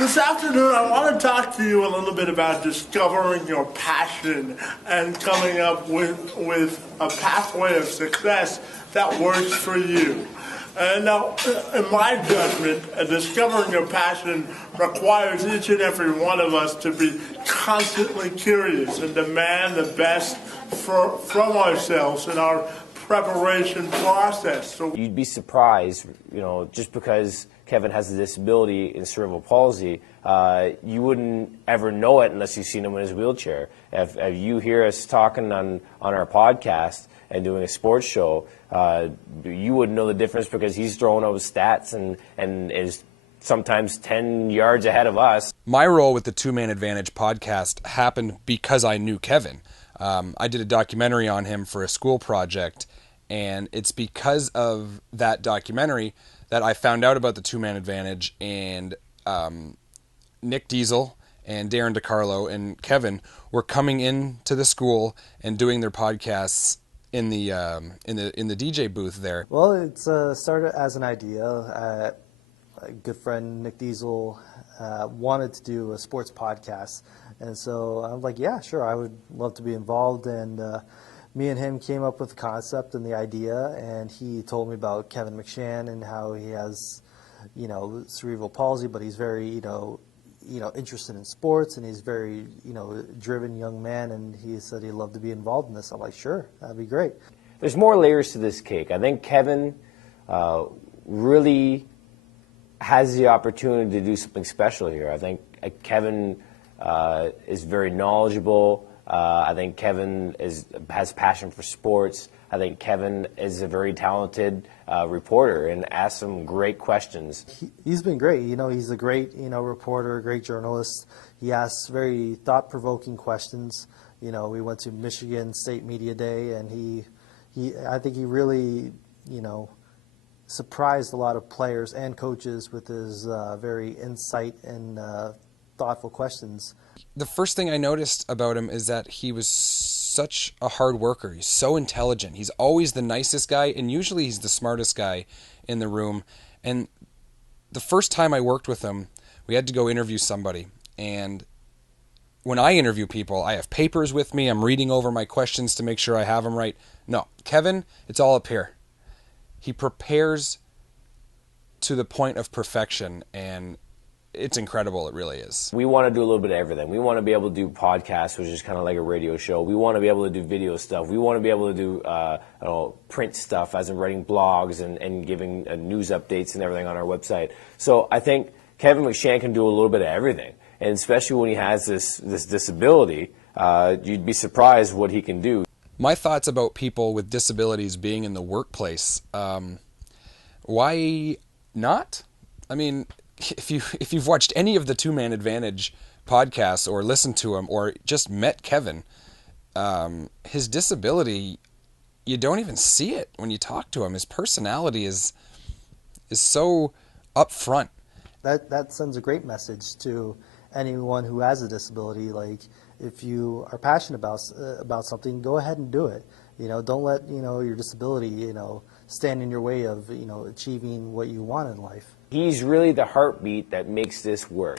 This afternoon, I want to talk to you a little bit about discovering your passion and coming up with a pathway of success that works for you. And now, in my judgment, discovering your passion requires each and every one of us to be constantly curious and demand the best from ourselves in our preparation process. So you'd be surprised, just because Kevin has a disability in cerebral palsy, you wouldn't ever know it unless you've seen him in his wheelchair. If you hear us talking on our podcast and doing a sports show, you wouldn't know the difference because he's throwing out stats and is sometimes 10 yards ahead of us. My role with the Two Man Advantage podcast happened because I knew Kevin. I did a documentary on him for a school project, and it's because of that documentary that I found out about the Two Man Advantage, and Nick Deziel and Darrin Carlo and Kevin were coming into the school and doing their podcasts in the DJ booth there. Well, it's started as an idea. A good friend, Nick Deziel, wanted to do a sports podcast, and so I'm like, yeah, sure, I would love to be involved. And me and him came up with the concept and the idea, and he told me about Kevin McShan and how he has, cerebral palsy, but he's very, interested in sports, and he's very, driven young man, and he said he'd love to be involved in this. I'm like, sure, that'd be great. There's more layers to this cake. I think Kevin really has the opportunity to do something special here. I think Kevin is very knowledgeable. I think Kevin has passion for sports. I think Kevin is a very talented reporter and asks some great questions. He's been great. He's a great, reporter, a great journalist. He asks very thought-provoking questions. We went to Michigan State Media Day, and I think he really, surprised a lot of players and coaches with his very insight and thoughtful questions. The first thing I noticed about him is that he was such a hard worker. He's so intelligent. He's always the nicest guy, and usually he's the smartest guy in the room. And the first time I worked with him, we had to go interview somebody. And when I interview people, I have papers with me. I'm reading over my questions to make sure I have them right. No, Kevin, it's all up here. He prepares to the point of perfection, and it's incredible. It really is. We want to do a little bit of everything. We want to be able to do podcasts, which is kind of like a radio show. We want to be able to do video stuff. We want to be able to do print stuff, as in writing blogs and giving news updates and everything on our website. So I think Kevin McShan can do a little bit of everything, and especially when he has this disability, you'd be surprised what he can do. My thoughts about people with disabilities being in the workplace, why not? I mean, if you've watched any of the Two Man Advantage podcasts or listened to him or just met Kevin, his disability, you don't even see it when you talk to him. His personality is so upfront. That sends a great message to anyone who has a disability. Like, if you are passionate about something, go ahead and do it. Don't let your disability stand in your way of achieving what you want in life. He's really the heartbeat that makes this work.